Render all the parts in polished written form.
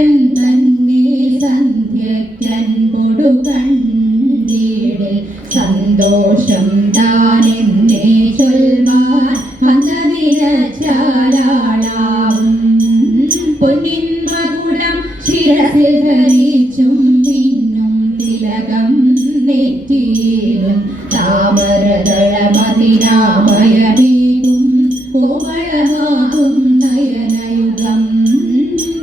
ഈശ്വരൻ തന്നെ സന്ധ്യക്കൻപൊടു കണ്ടീടിൽ സന്തോഷം താനെന്നെ ചൊൽവാൻ അന്തനിരച്ചാലാളാവും പൊന്നിൻ മകുടം ശിരസിൽ ധരിച്ചും മിന്നും തിലകം നെറ്റിയിലും താമരദളമതിനാമയമേകും കോമളമാകും നയനയുഗം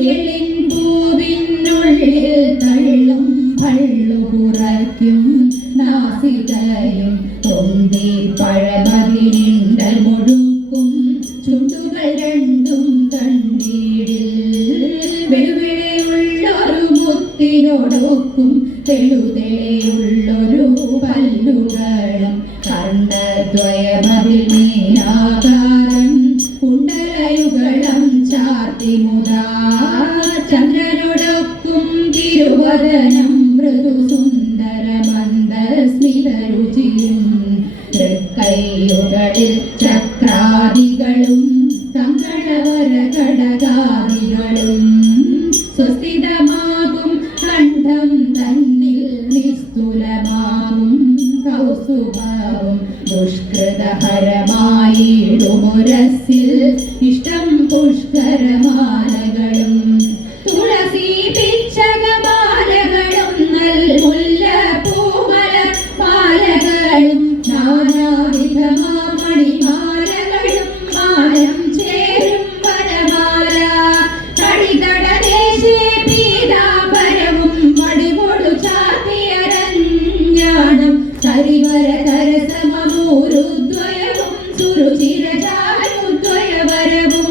എളിൻ പൂവിനുള്ളിൽ തള്ളും പള്ളു കുറയ്ക്കും നാസികയും തൊന്തി പഴമതിരിണ്ടൽ മുഴുക്കും ചുണ്ടുകൾ രണ്ടും കണ്ടീടിൽ വെളുവിളയുള്ളൊരു മുത്തിനോടൊക്കും തെളുതെളിയുള്ളൊരു പല്ലുകളും കർണദ്വയമതിൽ മീനാകാരം കുണ്ടലയുഗളം ചാർത്തിമുതാ ചന്ദ്രനോടൊക്കും തിരുവദനം മൃദു സുന്ദരമന്ദസ്മിതരുചിയും തൃക്കൈയുകളിൽ ചക്രാദികളും കങ്കണവര കടകാദികളും സ്വസ്ഥിതമാകും കണ്ഠം തന്നിൽ നിസ്തുലമാകും കൗസുഭവും ദുഷ്കൃതഹരമായിടുമുരസിൽ ഇഷ്ടം പുഷ്കരമാലകളും തുളസി പിച്ചകമാലകളും നൽമുല്ല പൂമല മാലകളും നാനാവിധമാമണിമാലകളും മാനം ചേരും വനമാല കടികടദേശേ പീതാംബരവും മടികൊടു ചാത്തിയരഞ്ഞാണം കരിവര തരസമൂരുദ്വയവും സുരുചിരചാരുദ്വയവരവും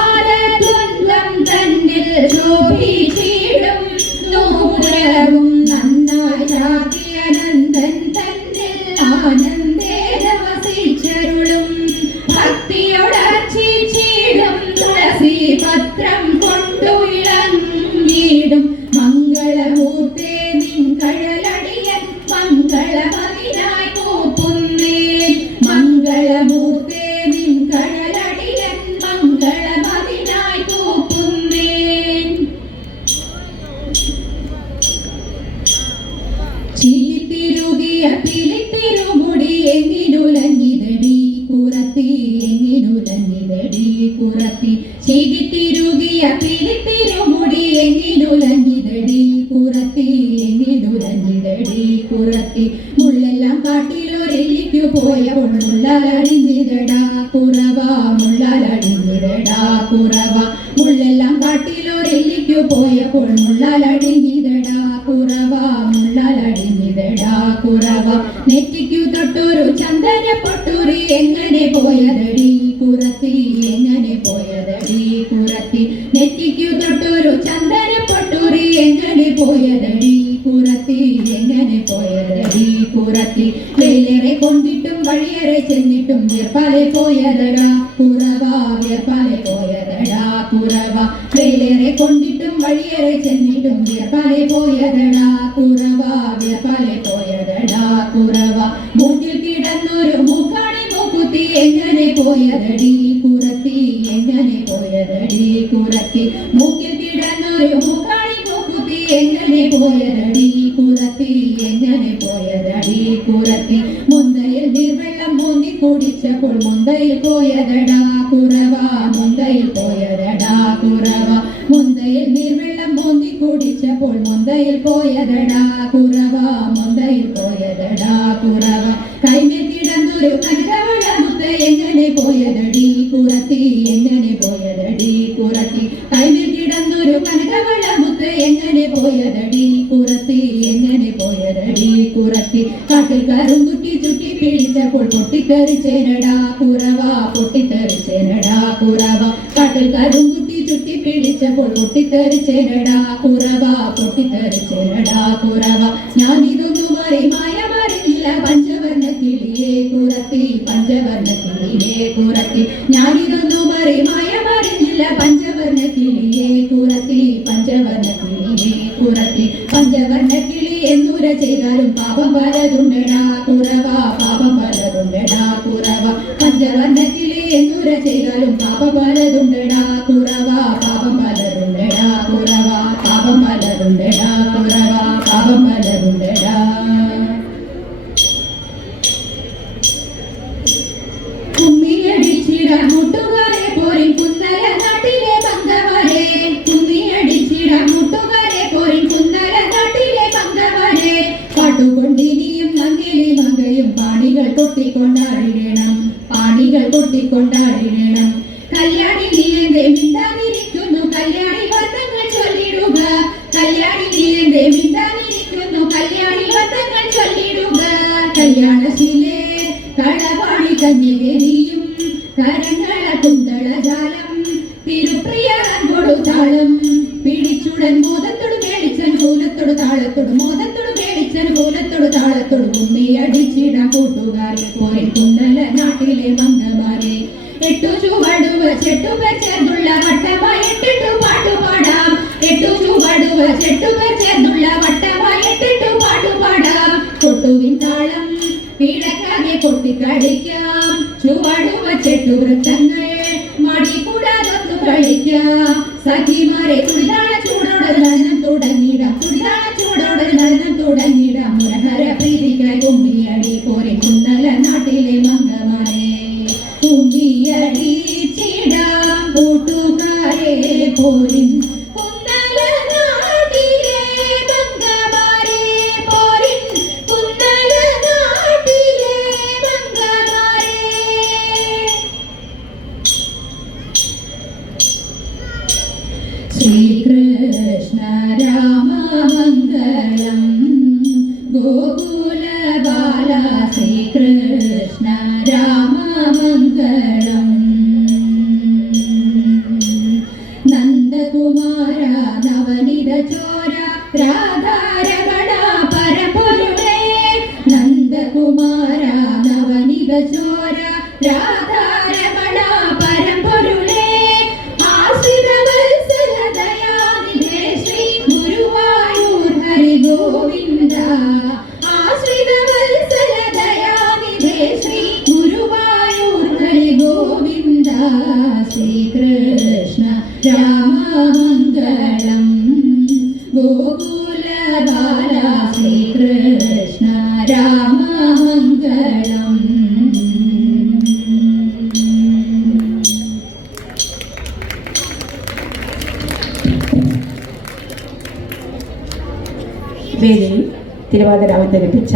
ശ്രീപതിപാദദ്വന്ദ്വം തന്നിൽ ശോഭിച്ചിടും നൂപുരവും നന്നായി ചാത്തിയനന്ദൻ തന്നിൽ ആനന്ദേന വസിച്ചരുളും ഭക്തിയോടർച്ചിച്ചിടും തുളസി പത്രം കൊണ്ടു ഇളങ്ങിടും മംഗളമൂർത്തേ നിൻ കഴലടിയൻ മംഗളമതിനായി കൂപ്പുന്നേ മംഗളമൂർത്തേ നിൻ കഴലടിയൻ മംഗളമതിനായി കൂപ്പുന്നേ ചിരിത്തിരുകിയ പിലിത്തിരുമുടി എങ്ങിനുലഞ്ഞിതടി കുറത്തി എങ്ങിനുലഞ്ഞിതടി കുറത്തി ചിരിത്തിരുകിയ പിലിത്തിരുമുടി എങ്ങിനുലഞ്ഞിതടി കുറത്തി എങ്ങിനുലഞ്ഞിതടി കുറത്തി മുള്ളെല്ലാം കാട്ടിലൊരെലിക്കു പോയപ്പോൾ മുള്ളലടിഞ്ഞിതടാ കുറവ മുള്ളലടിഞ്ഞിതടാ കുറവ മുള്ളെല്ലാം കാട്ടിലൊരെലിക്കു പോയപ്പോൾ മുള്ളലടിഞ്ഞിതടാ കുറവ മുള്ളലടിഞ്ഞിതടാ കുറവ നെറ്റിക്കു തൊട്ടൊരു ചന്ദന പൊട്ടൂരി എങ്ങനെ പോയതടി കുറത്തി എങ്ങനെ പോയതടി കുറത്തി നെറ്റിക്കു തൊട്ടൊരു ചന്ദന പൊട്ടൂരി എങ്ങനെ പോയതടി കുറത്തി എങ്ങനെ പോയതടി കുറത്തി വേലേറെ കൊണ്ടിട്ടും വഴിയേറെ ചെന്നിട്ടും വിയർപ്പാലെ പോയതടാ കുറവ വിയർപ്പാലെ പോയതടാ കുറവ വേലേറെ കൊണ്ടിട്ടും വഴിയേറെ ചെന്നിട്ടും വിയർപ്പാലെ പോയതടാ കുറവ വിയർപ്പാലെ പോയതടാ കുറവ മൂട്ടിൽ കിടന്നൊരു മൂക്കാണി മൂക്കുത്തി എങ്ങനെ പോയതടി കുറത്തി എങ്ങനെ പോയതടി കുറത്തി മൂക്കിൽ കിടന്നൊരു മൂക്കാണി മൂക്കുത്തി എങ്ങനെ പോയതടി കുറത്തി എങ്ങനെ പോയതടി കുറത്തി മുന്തയിൽ നീർവെള്ളം മൂന്നി കുടിച്ചപ്പോൾ മുന്തയിൽ പോയതടാ കുറവ മുന്തയിൽ പോയതടാ കുറവ മുന്തയിൽ നീർവെള്ളം മൂന്നി കുടിച്ചപ്പോൾ മുന്തയിൽ പോയതടാ കുറവ മുന്തയിൽ പോയതടാ കുറവ കൈമേൽ കിടന്നൊരു കനകവളമുത്ത് എങ്ങനെ പോയതടി കുറത്തി എങ്ങനെ പോയതടി കുറത്തി കൈമേൽ കിടന്നൊരു കനകവളമുത്ത് എങ്ങനെ പോയതടി കുറത്തി എങ്ങനെ പോയതടി കുറത്തി കാട്ടിൽ കറുങ്കുറ്റി ചുറ്റി പിടിച്ചപ്പോൾ പൊട്ടിത്തെറിച്ചേനടാ കുറവ പൊട്ടിത്തെറിച്ചേനടാ കുറവ കാട്ടിൽ കറുങ്കുറ്റി ചുറ്റി പിടിച്ചപ്പോൾ പൊട്ടിത്തെറിച്ചേനടാ കുറവ പൊട്ടിത്തെറിച്ചേനടാ കുറവ ഞാനിതൊന്നും മറിഞ്ഞില്ല പഞ്ചവർണ്ണ കിളിയെ കുറത്തി പഞ്ചവർണ്ണ കിളിയെ കുറത്തി ഞാനിതൊന്നും മറിഞ്ഞില്ല പഞ്ചവർണ്ണ കിളിയെ കുറത്തി പഞ്ചവർണ്ണ കിളിയെ കുറത്തി പഞ്ചവർണ്ണ കിളി എന്നുര ചെയ്താലും പാപം പലതുണ്ടടാ കുറവ പാപം പലതുണ്ടടാ കുറവ പഞ്ചവർണ്ണ കിളി എന്നുര ചെയ്താലും പാപം പലതുണ്ടടാ കുറവ പാപം പലതുണ്ടടാ കൊണ്ടാടിടണം. കല്യാണി നീ എന്തേ മിണ്ടാതിരിക്കുന്നു, കല്യാണി വർണ്ണങ്ങൾ ചൊല്ലിടുക. കല്യാണി നീ എന്തേ മിണ്ടാതിരിക്കുന്നു, കല്യാണി വർണ്ണങ്ങൾ ചൊല്ലിടുക. കല്യാണശീലേ കളവാണി കന്യകരിയും കരങ്ങള കുന്തളജാലം തിരുപ്രിയ കൊടുത്താളം പിടിച്ചുടൻ മോദത്തോട് മേടിച്ചൻ മൂലത്തോട് താളത്തോട് മോദത്തോട് മേടിച്ചൻ മൂലത്തോട് താളത്തോട് ഉമ്മി അടിച്ചിടാൻ കൂട്ടുകാരെ പോരെ കുണ്ടല നാട്ടിലെ മന്ദമാരെ. എട്ടു ചുവടുവ ചെട്ടുപേർ ചേർന്നുള്ള വട്ടമായി എട്ടിട്ടു പാട്ടുപാടാം. എട്ടു ചുവടുവ ചെട്ടുപേർ ചേർന്നുള്ള വട്ടമായി എട്ടിട്ടു പാട്ടുപാടാം. കൊട്ടുവിൻ താളം പിഴക്കാതെ കൊട്ടിക്കളിക്കാം. ചുവടുവ ചെട്ടുവൃത്തങ്ങൾ മടി കൂടാതൊന്നു കളിക്കാം. സഖിമാരെ തുടിതാള ചൂടോടെ നടനം തുടങ്ങിടാം. തുടിതാള ചൂടോടെ നടനം തുടങ്ങിടാം. മുരഹര പ്രീതിക്കായി കുമ്പിയടി പോരെ കുന്നല നാട്ടിലെ മംഗമാരെ. കുമ്പിയടിച്ചിടാം കൂട്ടുകാരെ പോരിൻ കുന്നല നാട്ടിലെ മംഗമാരെ. പോരിൻ കുന്നല നാട്ടിലെ മംഗമാരെ. ശ്രീകൃഷ്ണ രാമ മംഗളം ഗോകുല ബാല. ശ്രീകൃഷ്ണ രാമ മംഗളം. നന്ദകുമാര നവനിത ചോര രാധാരമണ പരപൊരുളേ. നന്ദകുമാര നവനിത ചോര രാധാരമണ പരപൊരുളേ. ആശ്രിത വത്സല ദയാനിധേ ശ്രീ ഗുരുവായൂർ ഹരി ഗോവിന്ദ. ആശ്രിത വത്സല ദയാനിധേ ശ്രീ ഗുരുവായൂർ ഹരി ഗോവിന്ദ. ശ്രീകൃഷ്ണ രാമ മംഗളം ഗോകുല ബാല. ശ്രീകൃഷ്ണ രാമ മംഗളം. വേദിയിൽ തിരുവാതിര അവതരിപ്പിച്ച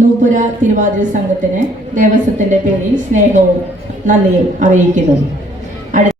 നൂപുര തിരുവാതിര സംഘത്തിന് ദേവസ്വത്തിൻ്റെ പേരിൽ സ്നേഹവും നന്ദിയും അറിയിക്കുന്നു.